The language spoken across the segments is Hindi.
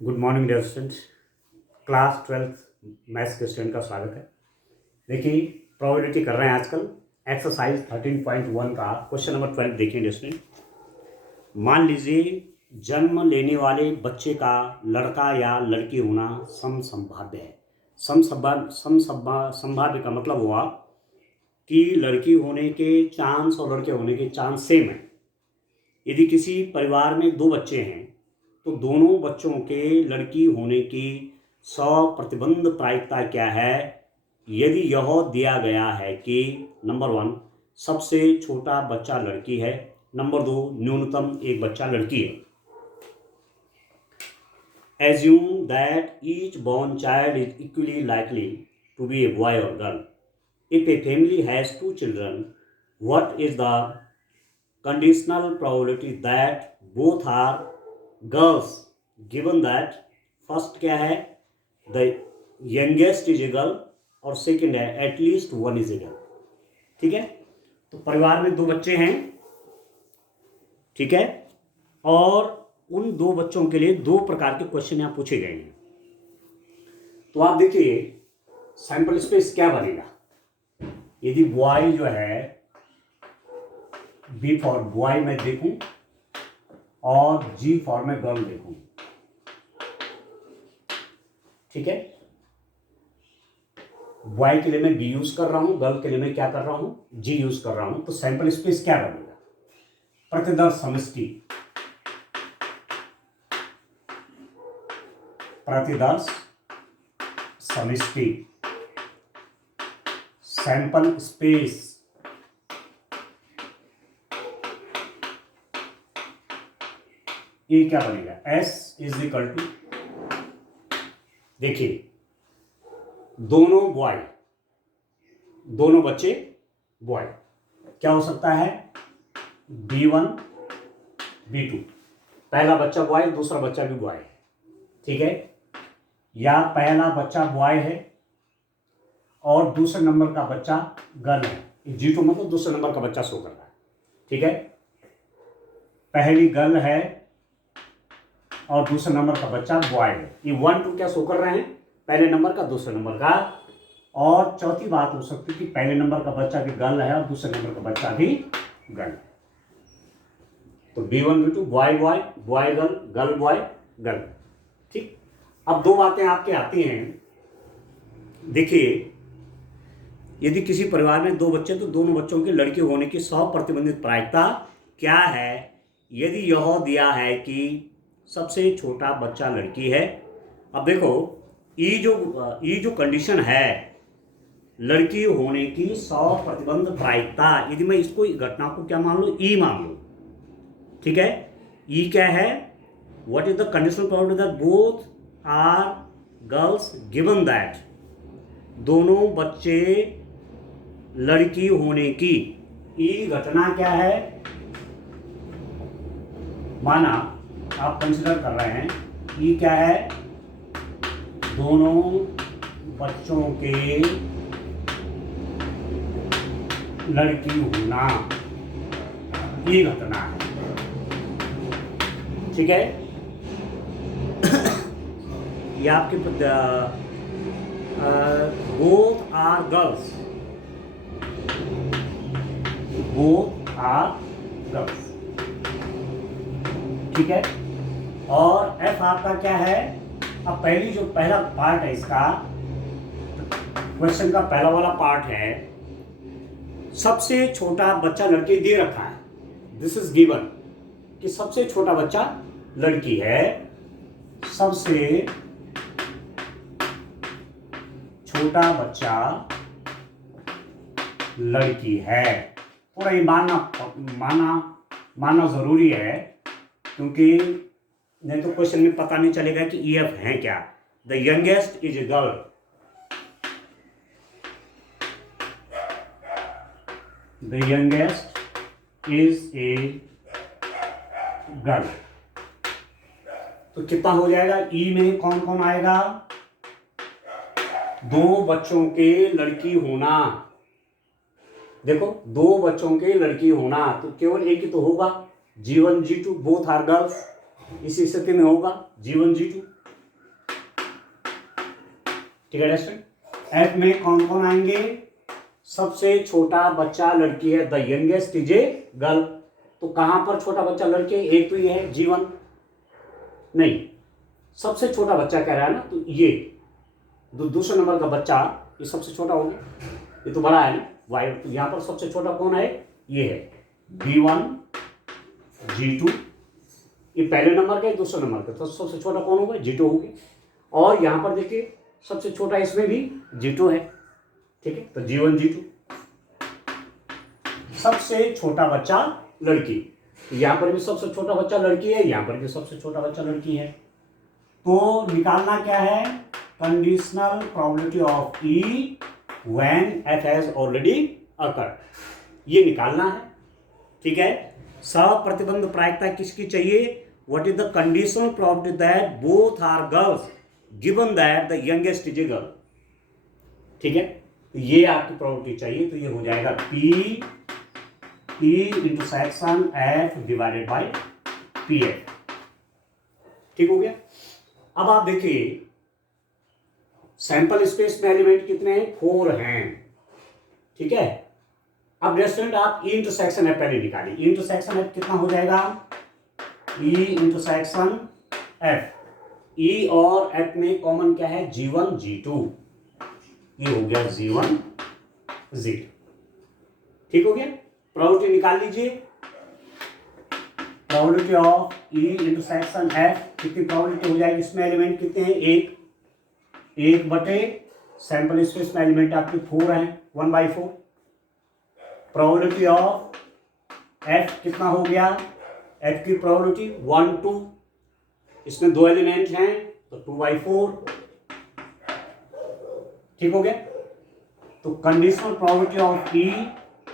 Good morning dear students. Class 12th maths के स्टूडेंट का स्वागत है। देखिए, प्रोबेबिलिटी कर रहे हैं आजकल। एक्सरसाइज 13.1 का क्वेश्चन नंबर 12 देखिए डियर स्टूडेंट। मान लीजिए जन्म लेने वाले बच्चे का लड़का या लड़की होना समसंभाव्य है। समसंभाव्य का मतलब हुआ कि लड़की होने के चांस और लड़के होने के चांस सेम है। यदि किसी परिवार में दो बच्चे हैं तो दोनों बच्चों के लड़की होने की 100% प्रायिकता क्या है, यदि यह दिया गया है कि नंबर 1 सबसे छोटा बच्चा लड़की है, नंबर 2 न्यूनतम एक बच्चा लड़की है। Assume that each born child is equally likely to be a boy or girl. If a family has 2 children, what is the conditional probability that both are girls given that first क्या है, the youngest is a girl, और सेकेंड है at least one is a girl. ठीक है, तो परिवार में दो बच्चे हैं, ठीक है, और उन दो बच्चों के लिए दो प्रकार के क्वेश्चन यहां पूछे गए हैं। तो आप देखिए सैंपल स्पेस क्या बनेगा। यदि बॉय जो है बी फॉर बॉय मैं देखूं और जी फॉर मैं गर्ल देखूं, ठीक है, बॉय के लिए मैं बी यूज कर रहा हूं, गर्ल के लिए मैं क्या कर रहा हूं, जी यूज कर रहा हूं। तो सैंपल स्पेस क्या बनेगा, प्रतिदर्श समष्टि, प्रतिदर्श समष्टि, सैंपल स्पेस ये क्या बनेगा, एस इज इक्वल टू, देखिए दोनों बॉय, दोनों बच्चे बॉय, क्या हो सकता है, B1 B2, पहला बच्चा बॉय दूसरा बच्चा भी बॉय है, ठीक है, या पहला बच्चा बॉय है और दूसरे नंबर का बच्चा गर्ल है। G2 मतलब दूसरे नंबर का बच्चा शो कर रहा है, ठीक है, पहली गर्ल है और दूसरे नंबर का बच्चा बॉय है। ये 1 2 क्या शो कर रहे हैं, पहले नंबर का दूसरे नंबर का। और चौथी बात हो सकती है कि पहले नंबर का बच्चा भी गर्ल है और दूसरे नंबर का बच्चा भी गर्ल है। तो B1 B2 boy boy, boy girl, girl boy, girl. ठीक, अब दो बातें आपके आती हैं। देखिए यदि किसी परिवार में दो बच्चे तो दोनों बच्चों के लड़के होने की 100% प्रायिकता क्या है, यदि यह दिया है कि सबसे छोटा बच्चा लड़की है। अब देखो ये जो कंडीशन है लड़की होने की 100% प्रायिकता, यदि मैं इसको घटना को क्या मान लूँ, ई मान लूँ, ठीक है, ई क्या है, what is the conditional probability that both are girls given that, दोनों बच्चे लड़की होने की, ई घटना क्या है, माना आप कंसिडर कर रहे हैं, ये क्या है, दोनों बच्चों के लड़की होना, ये घटना है, ठीक है। ये आपके both are girls, both are girls, ठीक है। और एफ आपका क्या है, अब पहली जो पहला पार्ट है इसका क्वेश्चन का पहला वाला पार्ट है, सबसे छोटा बच्चा लड़की दे रखा है, दिस इज गिवन कि सबसे छोटा बच्चा लड़की है, सबसे छोटा बच्चा लड़की है। थोड़ा ये मानना जरूरी है, क्योंकि नहीं तो क्वेश्चन में पता नहीं चलेगा कि EF है क्या। The youngest is a girl, the youngest is a girl. तो कितना हो जाएगा, ई में कौन कौन आएगा, दो बच्चों के लड़की होना, देखो दो बच्चों के लड़की होना, तो केवल एक ही तो होगा, G1 G2 both are girls, इसी स्थिति में होगा G1 G2। ठीक है स्टूडेंट। एफ में कौन कौन आएंगे? सबसे छोटा बच्चा लड़की है, the youngest is a girl. तो कहां पर छोटा बच्चा लड़की है? एक तो ये है जीवन, नहीं सबसे छोटा बच्चा कह रहा है ना, तो ये दूसरे नंबर का बच्चा ये सबसे छोटा हो गया, ये तो बड़ा है ना वाई। तो यहां पर सबसे छोटा कौन है? ये है B1 G2, ये पहले नंबर का है, दूसरे नंबर का, तो सबसे छोटा कौन होगा? G2 होगी। और यहां पर देखिए सबसे छोटा इसमें भी G2 है, ठीक है, तो G1 G2 सबसे छोटा बच्चा लड़की। यहां पर भी सबसे छोटा बच्चा लड़की है, यहां पर भी सबसे छोटा बच्चा लड़की है। तो निकालना क्या है? Conditional probability of E when F has already occurred, ये निकालना है, ठीक है। सप्रतिबंध प्रायिकता किसकी चाहिए? What is the conditional probability that both are girls given that the youngest is a girl, ठीक है। तो ये आपकी प्रोबेबिलिटी चाहिए, तो ये हो जाएगा P E intersection F divided by P F, ठीक हो गया। अब आप देखिए सैंपल स्पेस में एलिमेंट कितने हैं? 4 हैं, ठीक है। अब स्टूडेंट आप ई इंटरसेक्शन एफ पहले निकालिए। ई इंटरसेक्शन एफ कितना हो जाएगा? ई इंटरसेक्शन एफ, ई और एफ में कॉमन क्या है? G1 G2, ये हो गया G1 Z, ठीक हो गया। प्रोबेबिलिटी निकाल लीजिए। Probability of E intersection F, कितनी प्रोबेबिलिटी हो जाएगी? इसमें एलिमेंट कितने हैं? एक बटे सैंपल स्पेस में एलिमेंट आपके 4 हैं, 1/4। प्रोबेबिलिटी ऑफ एफ कितना हो गया? एफ की प्रोबेबिलिटी 1 2, इसमें 2 एलिमेंट हैं तो 2/4, ठीक हो गया। तो conditional probability of E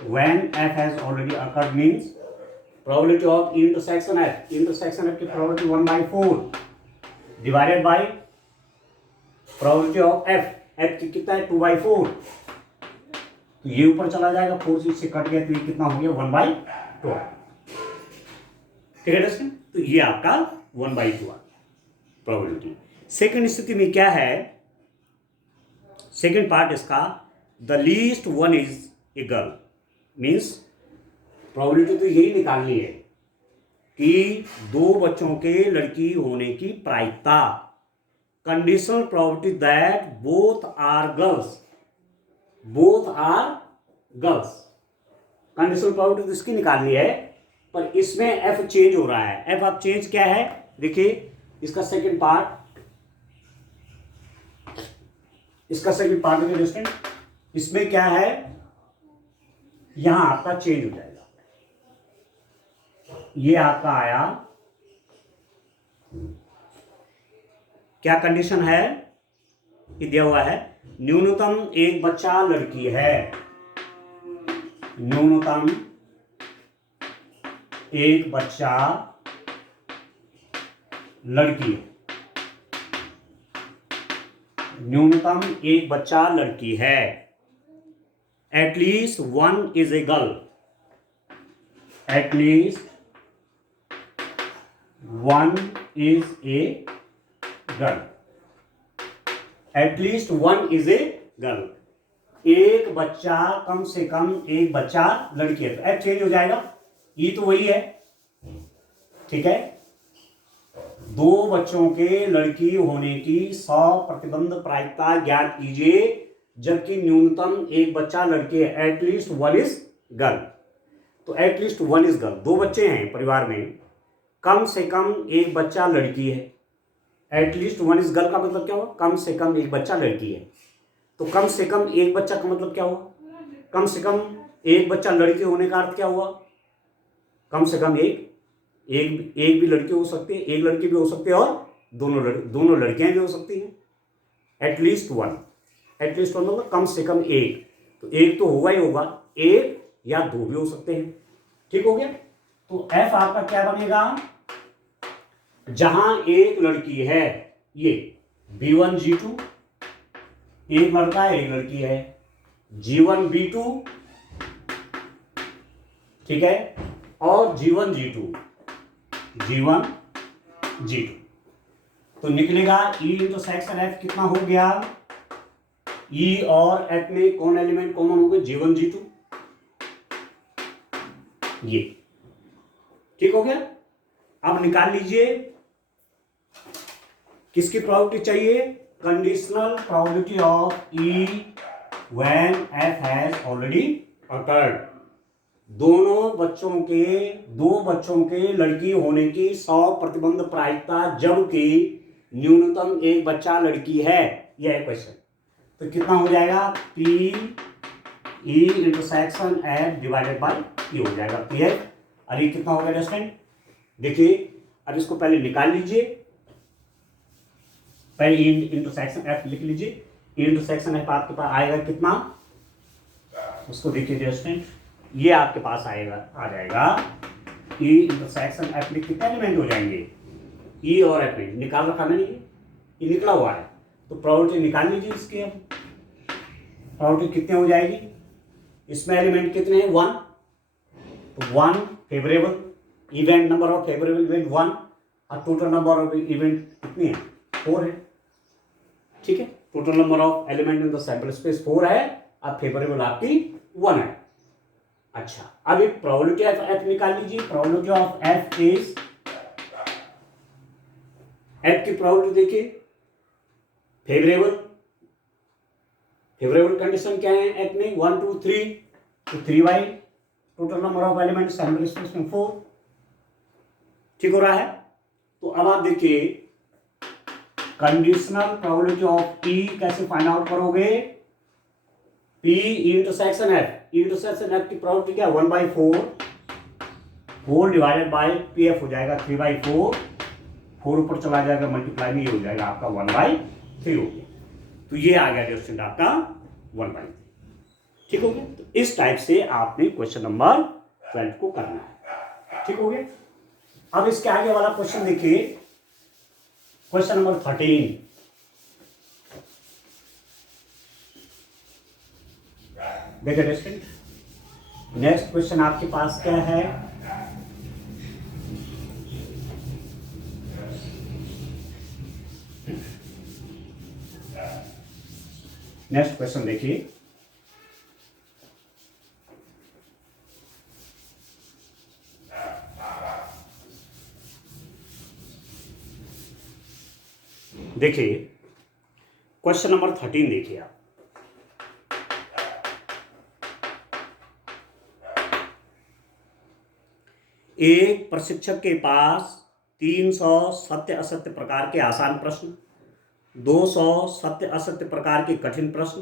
when F has already occurred means probability of E intersection F, intersection F की probability 1/4 divided by probability of F, F की कितना है? 2/4, तो ये ऊपर चला जाएगा, 4 से कट गया, तो ये कितना हो गया? 1/2, ठीक है दोस्तों। तो ये आपका 1/2 प्रोबेबिलिटी। सेकंड स्थिति में क्या है? सेकंड पार्ट इसका, the least one is a girl, means probability तो यही निकालनी है कि 2 बच्चों के लड़की होने की प्रायिकता, conditional probability that both are girls, both are girls, conditional probability तो इसकी निकालनी है, पर इसमें एफ चेंज हो रहा है। एफ आप चेंज क्या है? देखिए इसका सेकंड पार्ट, इसका सेकंड पार्ट देखिए स्टूडेंट, इसमें क्या है? यहां आपका चेंज हो जाएगा, ये आपका आया, क्या कंडीशन है? ये दिया हुआ है न्यूनतम एक बच्चा लड़की है, न्यूनतम एक बच्चा लड़की है, न्यूनतम एक बच्चा लड़की है, at least one is a girl, at least one is a girl, at least one is a girl, एक बच्चा, कम से कम एक बच्चा लड़की है, तो एफ चेंज हो जाएगा, ये तो वही है, ठीक है। 2 बच्चों के लड़की होने की 100% प्रायिकता ज्ञात कीजिए, जबकि न्यूनतम एक बच्चा लड़की है, एटलीस्ट वन इज गर्ल। तो एटलीस्ट वन इज गर्ल, 2 बच्चे हैं परिवार में, कम से कम एक बच्चा लड़की है, एटलीस्ट वन इज गर्ल का मतलब क्या हुआ? कम से कम एक बच्चा लड़की है। तो कम से कम एक बच्चा का मतलब क्या हुआ? कम से कम एक बच्चा लड़की होने का अर्थ क्या हुआ? कम से कम एक भी लड़की हो सकती है, एक लड़की भी हो सकती है, और दोनों लड़कियां भी हो सकती हैं। एटलीस्ट वन मतलब कम से कम एक, तो एक तो होगा ही होगा, एक या 2 भी हो सकते हैं, ठीक हो गया। तो एफ आपका क्या बनेगा? जहां एक लड़की है, ये B1 G2, एक लड़का है एक लड़की है, G1 B2, ठीक है, और G1 G2, तो निकलेगा ई इंटरसेक्शन एफ कितना हो गया? ई और एफ में कौन एलिमेंट कॉमन हो गए, G1 G2, ये ठीक हो गया। अब निकाल लीजिए किसकी प्रोबेबिलिटी चाहिए, conditional probability of E when F has already occurred. दो बच्चों के लड़की होने की 100% प्रायिकता जबकि न्यूनतम एक बच्चा लड़की है, यह है क्वेश्चन। तो कितना हो जाएगा, P E intersection F divided by E हो जाएगा पी एफ। अरे कितना हो गया स्टूडेंट, देखिए अब इसको पहले निकाल लीजिए, पहले ई इंटरसेक्शन एफ लिख लीजिए। ई इंटरसेक्शन एफ आपके पास आएगा कितना, उसको देखिए स्टूडेंट, ये आपके पास आएगा, आ जाएगा ई इंटरसेक्शन एफ में कितने एलिमेंट हो जाएंगे, ई और एफ में निकाल रखा मैंने, ये निकला हुआ है। तो प्रोबेबिलिटी निकाल लीजिए इसकी। अब प्रोबेबिलिटी कितने हो जाएगी, इसमें एलिमेंट कितने हैं, 1, तो 1 favourable event, number of favourable event 1, और टोटल नंबर ऑफ इवेंट कितनी है, 4 है। ठीक है, total number of element in the sample space 4 है, अब फेवरेबल आपकी 1 है। अच्छा, अब एक प्रोबेबिलिटी ऑफ एफ निकाल लीजिए। Probability of F is, F की प्रोबेबिलिटी देखिए, फेवरेबल कंडीशन क्या है एफ में, 1 2 3, तो 3y, total number of element sample space में 4, ठीक हो रहा है। तो अब आप देखिए कंडीशनल प्रोबेबिलिटी ऑफ ई कैसे फाइंड आउट करोगे, P intersection F, intersection F की प्रोबेबिलिटी क्या, 1/4 4 डिवाइडेड बाई पी एफ हो जाएगा 3/4, 4 ऊपर चला जाएगा मल्टीप्लाई में, ये हो जाएगा आपका 1/3 हो गया। तो ये आ गया क्वेश्चन आपका 1/3, ठीक हो गया। तो इस टाइप से आपने क्वेश्चन नंबर 12 को करना है, ठीक हो गया। अब इसके आगे वाला क्वेश्चन देखिए, क्वेश्चन नंबर 13। देखिए स्टूडेंट, नेक्स्ट क्वेश्चन आपके पास क्या है, नेक्स्ट क्वेश्चन देखिए, देखिए क्वेश्चन नंबर 13 देखिए आप, एक प्रशिक्षक के पास 300 सत्य असत्य प्रकार के आसान प्रश्न, 200 सत्य असत्य प्रकार के कठिन प्रश्न,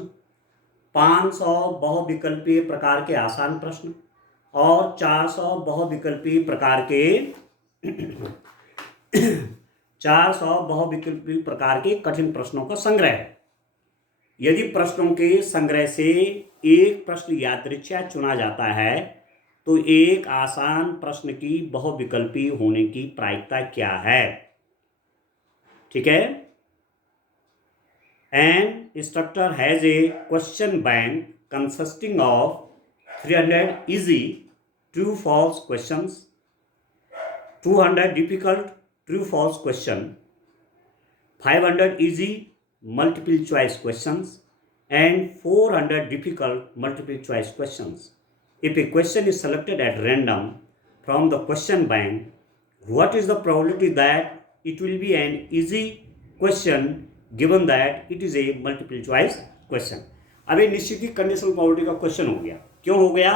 500 बहुविकल्पीय प्रकार के आसान प्रश्न और 400 बहुविकल्पीय प्रकार के 400 बहुविकल्पीय प्रकार के कठिन प्रश्नों का संग्रह है। यदि प्रश्नों के संग्रह से एक प्रश्न यादृच्छिक चुना जाता है तो एक आसान प्रश्न की बहुविकल्पीय होने की प्रायिकता क्या है, ठीक है। An instructor has a question bank consisting of 300 easy true-false questions, 200 difficult true-false question, 500 easy multiple choice questions, and 400 difficult multiple choice questions. If a question is selected at random from the question bank, what is the probability that it will be an easy question given that it is a multiple choice question? अब ये निश्चित ही कंडीशनल प्रोबेबिलिटी का क्वेश्चन हो गया। क्यों हो गया?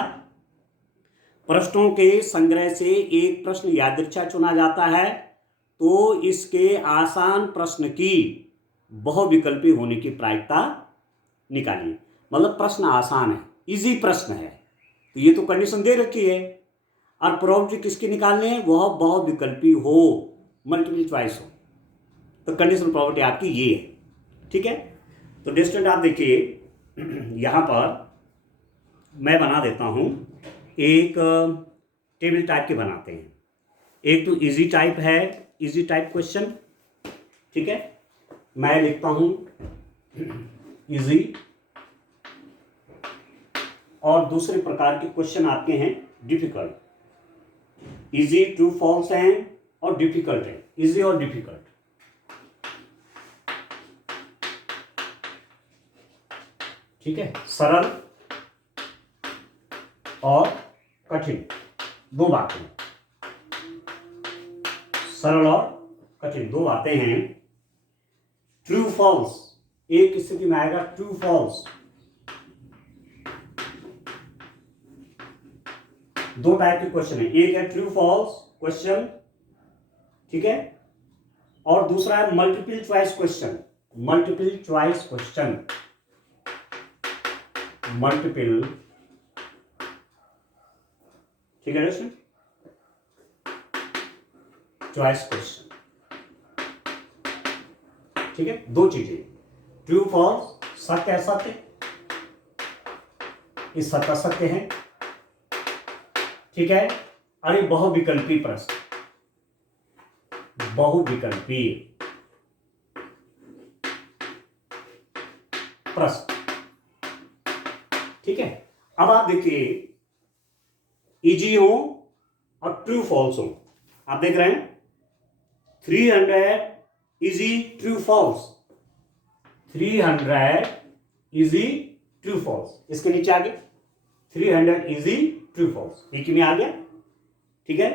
प्रश्नों के संग्रह से एक प्रश्न यादृच्छिक चुना जाता है तो इसके आसान प्रश्न की बहुविकल्पी होने की प्रायिकता निकालिए। मतलब प्रश्न आसान है, इजी प्रश्न है, तो ये तो कंडीशन दे रखी है। और प्रोबेबिलिटी किसकी निकालनी है? वह बहुविकल्पी हो, मल्टीपल चॉइस हो। तो कंडीशनल प्रोबेबिलिटी आपकी ये है, ठीक है। तो डिस्टेंट आप देखिए, यहाँ पर मैं बना देता हूँ, एक टेबल टाइप के बनाते हैं। एक तो इजी टाइप है, इजी टाइप क्वेश्चन, ठीक है। मैं लिखता हूँ इजी, और दूसरे प्रकार के क्वेश्चन आपके हैं डिफिकल्ट। इजी ट्रू फॉल्स हैं और डिफिकल्ट है, इजी और डिफिकल्ट। ठीक है, सरल और कठिन दो बातें, सरल और कठिन दो बातें हैं। ट्रू फॉल्स, एक स्थिति में आएगा ट्रू फॉल्स, दो टाइप के क्वेश्चन है, एक है ट्रू फॉल्स क्वेश्चन, ठीक है, और दूसरा है multiple choice question. Multiple choice question, multiple, ठीक है दोस्तों, चॉइस क्वेश्चन, ठीक है, दो चीजें, ट्रू फॉल्स, सत्य असत्य, इस सत्य असत्य है, ठीक है, अरे बहुविकल्पी प्रश्न, बहुविकल्पी प्रश्न, ठीक है। अब आप देखिए, इजी हो और ट्रू फॉल्स हो, आप देख रहे हैं 300 easy true false, 300 easy true false, इसके नीचे आगे 300 इजी ट्रू फॉल्स, एक में आ गया, ठीक है।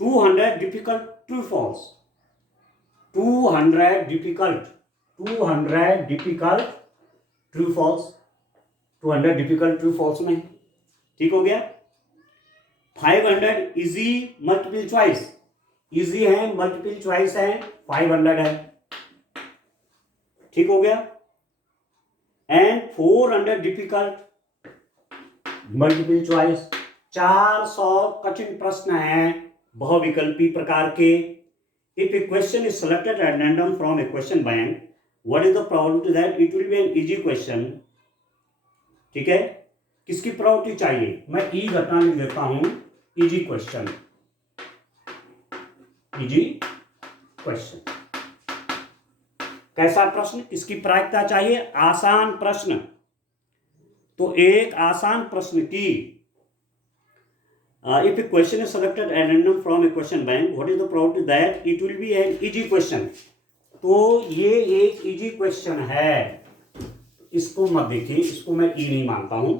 200 difficult true false, 200 difficult, 200 difficult true false, 200 difficult true false में, ठीक हो गया। 500 इजी मल्टीपल चॉइस, इजी है, मल्टीपल चॉइस है, 500 है, ठीक हो गया। एंड 400 डिफिकल्ट मल्टीपल चॉइस, 400 कठिन प्रश्न हैं बहुविकल्पी प्रकार के। If A question is selected at random from A question bank, what is the probability that it will be an easy question, ठीक है, किसकी प्रोबेबिलिटी चाहिए, मैं ई घटना लिख देता हूं, इजी क्वेश्चन, इजी क्वेश्चन, कैसा प्रश्न, किसकी प्रायिकता चाहिए, आसान प्रश्न, तो एक आसान प्रश्न की, if A question is selected at random from A question bank, what is the probability that it will be an easy question, तो ये एक इजी क्वेश्चन है, इसको मत देखिए, इसको मैं ई नहीं मानता हूं,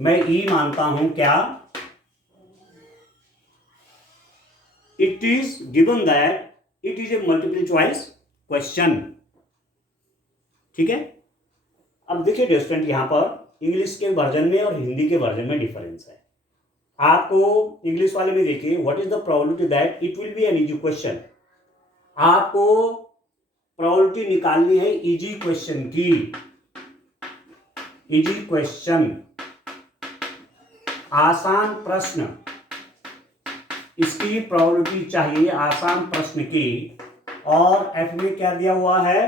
मैं ई मानता हूं क्या, it is given that it is a multiple choice question, ठीक है। अब देखिए स्टूडेंट, यहां पर इंग्लिश के वर्जन में और हिंदी के वर्जन में डिफरेंस है। आपको इंग्लिश वाले में देखिए, what is the probability that it will be an easy question, आपको प्रोबेबिलिटी निकालनी है इजी क्वेश्चन की, इजी क्वेश्चन, आसान प्रश्न, इसकी प्रोबेबिलिटी चाहिए आसान प्रश्न की, और एफ में क्या दिया हुआ है,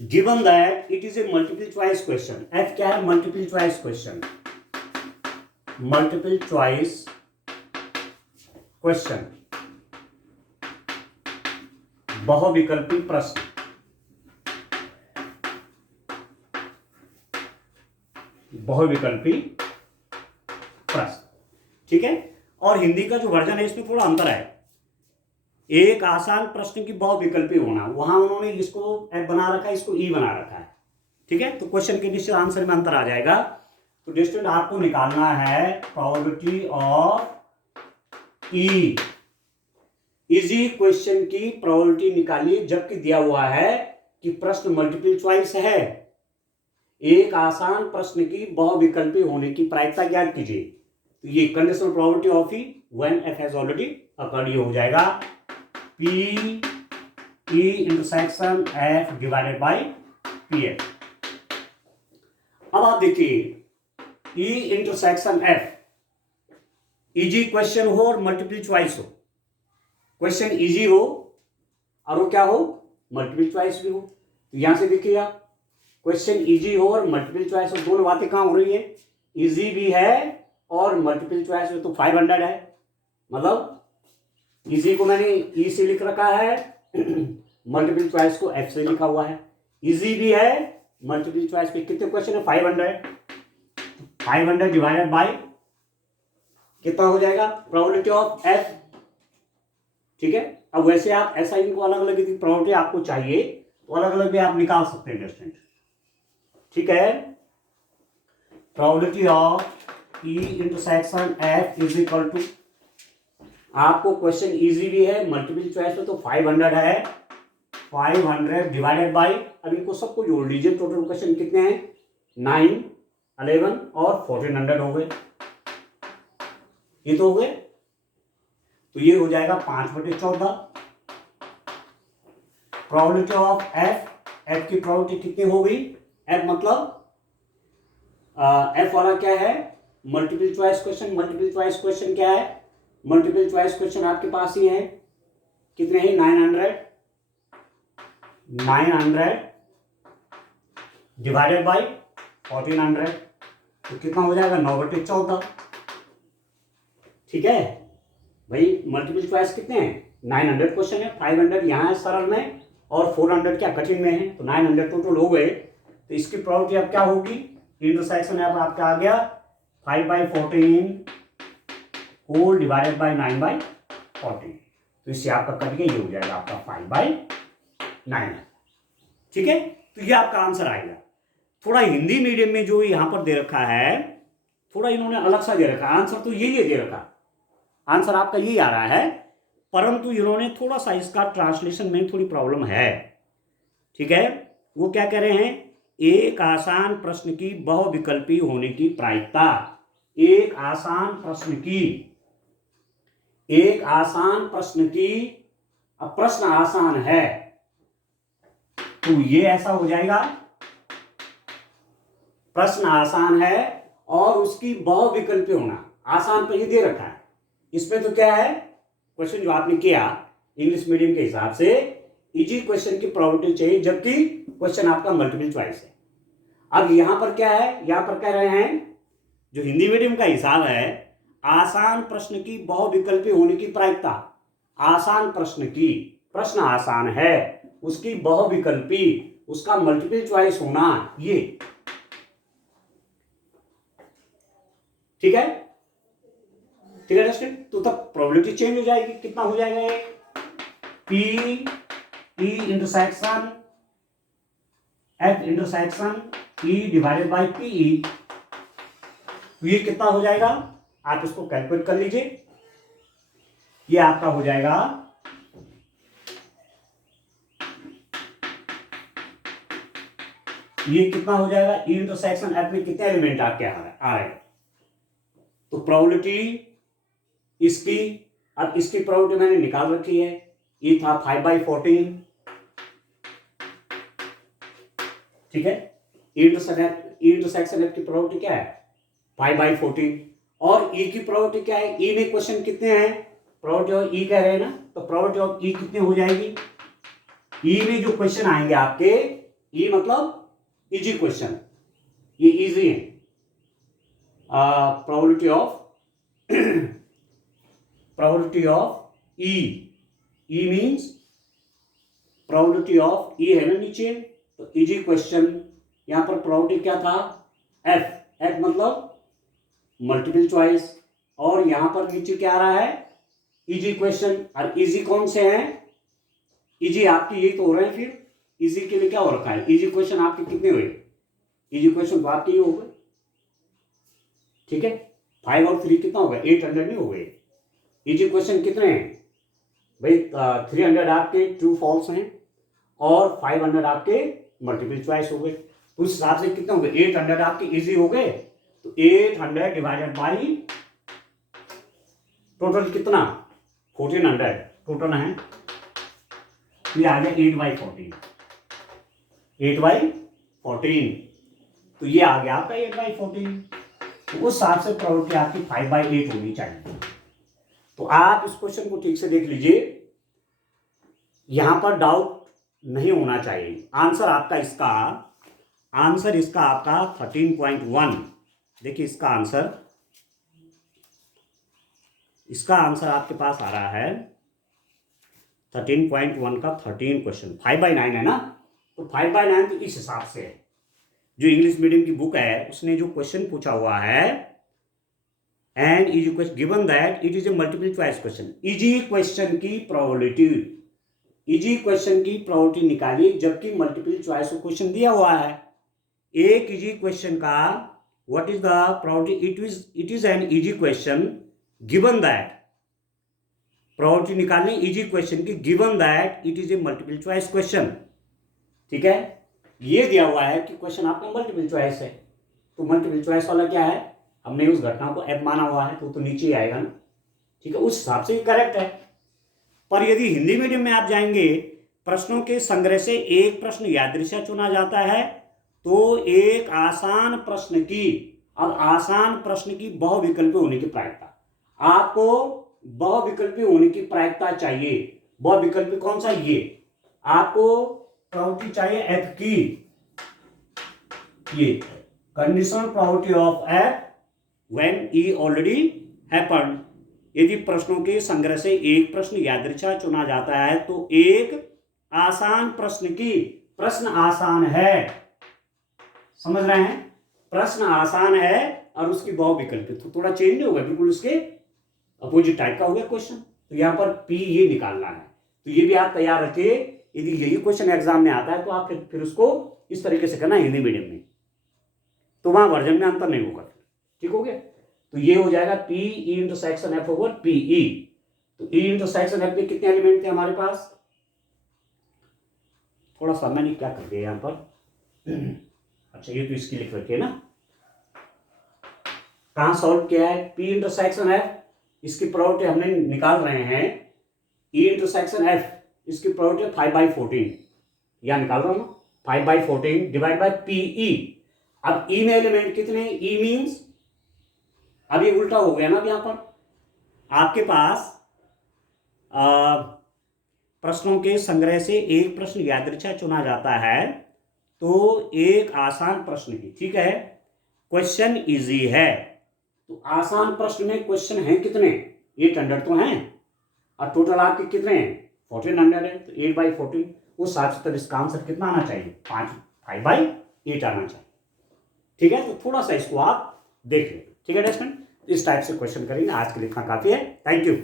given that it is a multiple choice question, F क्या है, multiple choice question, multiple choice question, बहुविकल्पी प्रश्न, बहुविकल्पी प्रश्न, ठीक है। और हिंदी का जो वर्जन है इसमें थोड़ा अंतर है, एक आसान प्रश्न की बहुविकल्पी होना, वहां उन्होंने इसको एफ बना रखा है, इसको ई बना रखा है, ठीक है, तो क्वेश्चन के निश्चित आंसर में अंतर आ जाएगा। तो डिस्टेंट आपको निकालना है probability of E, easy question की प्रोबेबिलिटी निकालिए, जबकि दिया हुआ है कि प्रश्न मल्टीपल चॉइस है, एक आसान प्रश्न की बहुविकल्पी होने की प्रायिकता ज्ञात कीजिए, तो ये conditional probability of E when F has already occurred, ये हो जाएगा P E intersection F divided by P F. अब आप देखिए, ई इंटरसेक्शन एफ, इजी क्वेश्चन हो और मल्टीपल चॉइस हो, क्वेश्चन इजी हो और वो क्या हो, मल्टीपल चॉइस भी हो, तो यहां से देखिए आप, क्वेश्चन इजी हो और मल्टीपल चॉइस हो, दोनों बातें कहां हो रही है, इजी भी है और मल्टीपल चॉइस में, तो 500 है, मतलब इजी को मैंने ई से लिख रखा है, मल्टीपल चॉइस को एफ से लिखा हुआ है, इजी भी है, मल्टीपल चॉइस पे कितने क्वेश्चन है, 500, 500 डिवाइडेड बाय कितना हो जाएगा, प्रोबेबिलिटी ऑफ एफ, ठीक है। अब वैसे आप ऐसा इनको अलग अलग प्रोबेबिलिटी आपको चाहिए, तो अलग अलग भी आप निकाल सकते हैं डिस्टेंस। ठीक है, probability of E intersection F is equal to, आपको क्वेश्चन इजी भी है, मल्टीपल चॉइस में तो 500 है, 500 डिवाइडेड बाई, अब इनको सबको जोड़ लीजिए, टोटल क्वेश्चन कितने हैं, 9, 11 और 1400 हो गए, ये तो हो गए, तो ये हो जाएगा 5/14। प्रोबेबिलिटी ऑफ एफ, एफ की प्रोबेबिलिटी कितनी हो गई, एफ मतलब एफ वाला क्या है, multiple choice question, multiple choice question क्या है, मल्टीपल चॉइस क्वेश्चन आपके पास ही है, कितने हैं, 900 डिवाइडेड बाई 1400, तो कितना हो जाएगा, 9/14। ठीक है भाई, मल्टीपल चॉइस कितने हैं, 900 क्वेश्चन है, 500 यहाँ है सरल में और 400 क्या कठिन में है, तो 900 टोटल हो गए। तो इसकी प्रोबेबिलिटी अब क्या होगी, इंटरसेक्शन अब आपका आ गया 5/14 होल डिवाइडेड बाई 9/14, तो इससे आपका कट गया, ये हो जाएगा आपका 5/9। ठीक है, तो ये आपका आंसर आएगा। थोड़ा हिंदी मीडियम में जो यहाँ पर दे रखा है, थोड़ा इन्होंने अलग सा दे रखा है, आंसर तो यही दे रखा, आंसर आपका यही आ रहा है, परंतु इन्होंने थोड़ा सा इसका ट्रांसलेशन में थोड़ी प्रॉब्लम है। ठीक है, वो क्या कह रहे हैं, एक आसान प्रश्न की बहुविकल्पी होने की प्रायिकता, एक आसान प्रश्न की, एक आसान प्रश्न की, अब प्रश्न आसान है तो ये ऐसा हो जाएगा, प्रश्न आसान है और उसकी बहुविकल्पी होना, आसान पर ही दे रखा है, इसमें तो क्या है, क्वेश्चन जो आपने किया इंग्लिश मीडियम के हिसाब से इजी क्वेश्चन की प्रोबेबिलिटी चाहिए, जबकि क्वेश्चन आपका मल्टीपल चॉइस है। अब यहां पर क्या है, यहां पर कह रहे हैं जो हिंदी मीडियम का हिसाब है, आसान प्रश्न की बहुविकल्पी होने की प्रायिकता, आसान प्रश्न की, प्रश्न आसान है, उसकी बहुविकल्पी, उसका मल्टीपल चॉइस होना, ये ठीक है, ठीक है दोस्तों। तो तब प्रोबेबिलिटी चेंज हो जाएगी, कितना हो जाएगा ये, P E intersection F intersection E divided by P E, ये कितना हो जाएगा, आप इसको कैलकुलेट कर लीजिए, ये आपका हो जाएगा ये कितना हो जाएगा, ई इंटरसेक्शन एफ में कितने एलिमेंट आपके आ रहे हैं, तो प्रोबेबिलिटी इसकी, अब इसकी प्रोबेबिलिटी मैंने निकाल रखी है, ये था 5/14, ठीक है, ई इंटरसेक्शन एफ की प्रोबेबिलिटी क्या है, 5/14, और ई की प्रोबेबिलिटी क्या है, ई में क्वेश्चन कितने हैं, प्रोबेबिलिटी ऑफ ई कह रहे हैं ना, तो प्रोबेबिलिटी ऑफ ई कितनी हो जाएगी, ई में जो क्वेश्चन आएंगे आपके, ई मतलब इजी क्वेश्चन, ये इजी है, probability of E, E means probability of E है ना नीचे, तो इजी क्वेश्चन, यहां पर प्रोबेबिलिटी क्या था, एफ, एफ मतलब मल्टीपल चॉइस, और यहां पर नीचे क्या आ रहा है, इजी क्वेश्चन, और इजी कौन से हैं, इजी आपकी यही तो हो रहे हैं, फिर इजी के लिए क्या हो रखा है, इजी क्वेश्चन आपके कितने हुए, इजी क्वेश्चन तो आपके ही हो गए, ठीक है, 5 और 3 कितना हो गया, 800 नहीं हो गए, इजी क्वेश्चन कितने हैं भाई, 300 आपके ट्रू फॉल्स हैं और 500 आपके मल्टीपल चॉइस हो गए, तो उस हिसाब से कितने हो गए, 800 आपके इजी हो गए, तो 800 डिवाइडेड बाई टोटल कितना, 1400 टोटल है, ये आ गया 8/14, 8/14, तो ये आ गया आपका 8/14, तो उस हिसाब से प्रोबेबिलिटी आपकी 5/8 होनी चाहिए। तो आप इस क्वेश्चन को ठीक से देख लीजिए, यहां पर डाउट नहीं होना चाहिए, आंसर आपका इसका, आंसर इसका आपका 13.1, देखिए इसका आंसर आपके पास आ रहा है 13.1 का 13 क्वेश्चन, 5/9 है ना, तो 5/9 तो इस हिसाब से है, जो इंग्लिश मीडियम की बुक है उसने जो क्वेश्चन पूछा हुआ है, and is given that it is a multiple choice question, easy question की प्रोबेबिलिटी, इजी क्वेश्चन की प्रोबेबिलिटी निकालिए, जबकि मल्टीपल चॉइस का क्वेश्चन दिया हुआ है। एक इजी क्वेश्चन का what is the probability, it is an easy question given that, probability निकालने इजी क्वेश्चन की given that it is a multiple choice question. ठीक है, ये दिया हुआ है कि क्वेश्चन आपका मल्टीपल चॉइस है, तो मल्टीपल चॉइस वाला क्या है, हमने उस घटना को एफ माना हुआ है तो नीचे ही आएगा ना। ठीक है, उस हिसाब से ये करेक्ट है। पर यदि हिंदी मीडियम में आप जाएंगे, प्रश्नों के संग्रह से एक प्रश्न यादृच्छा चुना जाता है, तो एक आसान प्रश्न की, अब आसान प्रश्न की बहुविकल्पी होने की प्रायिकता, आपको बहुविकल्पी होने की प्रायिकता चाहिए। बहुविकल्पी कौन सा, ये आपको प्रोबेबिलिटी चाहिए एफ की, ये conditional probability of F when E already happened. यदि प्रश्नों के संग्रह से एक प्रश्न यादृच्छा चुना जाता है, तो एक आसान प्रश्न की, प्रश्न आसान है, समझ रहे हैं, प्रश्न आसान है और उसकी बहुविकल्पी, तो थोड़ा चेंज होगा, बिल्कुल उसके अपोजिट टाइप का हो गया क्वेश्चन। तो यहां पर पी ये निकालना है, तो ये भी आप तैयार रखिए। यदि यही क्वेश्चन एग्जाम में आता है तो आप फिर उसको इस तरीके से करना हिंदी मीडियम में, तो वहां वर्जन में अंतर नहीं होगा। ठीक हो गया, तो ये हो जाएगा P E intersection F over P E. तो ई इंटरसेक्शन एफ में कितने एलिमेंट थे हमारे पास, थोड़ा सा मैंने क्या कर दिया यहां पर, अच्छा ये तो इसकी लिख रखी है ना, कहां सॉल्व किया है, पी इंटरसेक्शन एफ, इसकी प्रोबेबिलिटी हमने निकाल रहे हैं, ई इंटरसेक्शन एफ, इसकी प्रोबेबिलिटी 5/14, यहां निकाल रहा हूं 5/14 डिवाइड बाय पी ई। अब ई में एलिमेंट कितने, ई मीन्स, अब ये उल्टा हो गया ना, अब यहां पर आपके पास प्रश्नों के संग्रह से एक प्रश्न यादृच्छा चुना जाता है, तो एक आसान प्रश्न की, ठीक है, क्वेश्चन इजी है, तो आसान प्रश्न में क्वेश्चन हैं कितने, 800 तो हैं, और टोटल आपके कितने हैं 1400 है, तो 8/14, उस हिसाब से तब इसका आंसर कितना आना चाहिए, 5/8 आना चाहिए। ठीक है, तो थोड़ा सा इसको आप देख लें। ठीक है स्टूडेंट, इस टाइप से क्वेश्चन करेंगे। आज के लिए इतना काफी है, थैंक यू।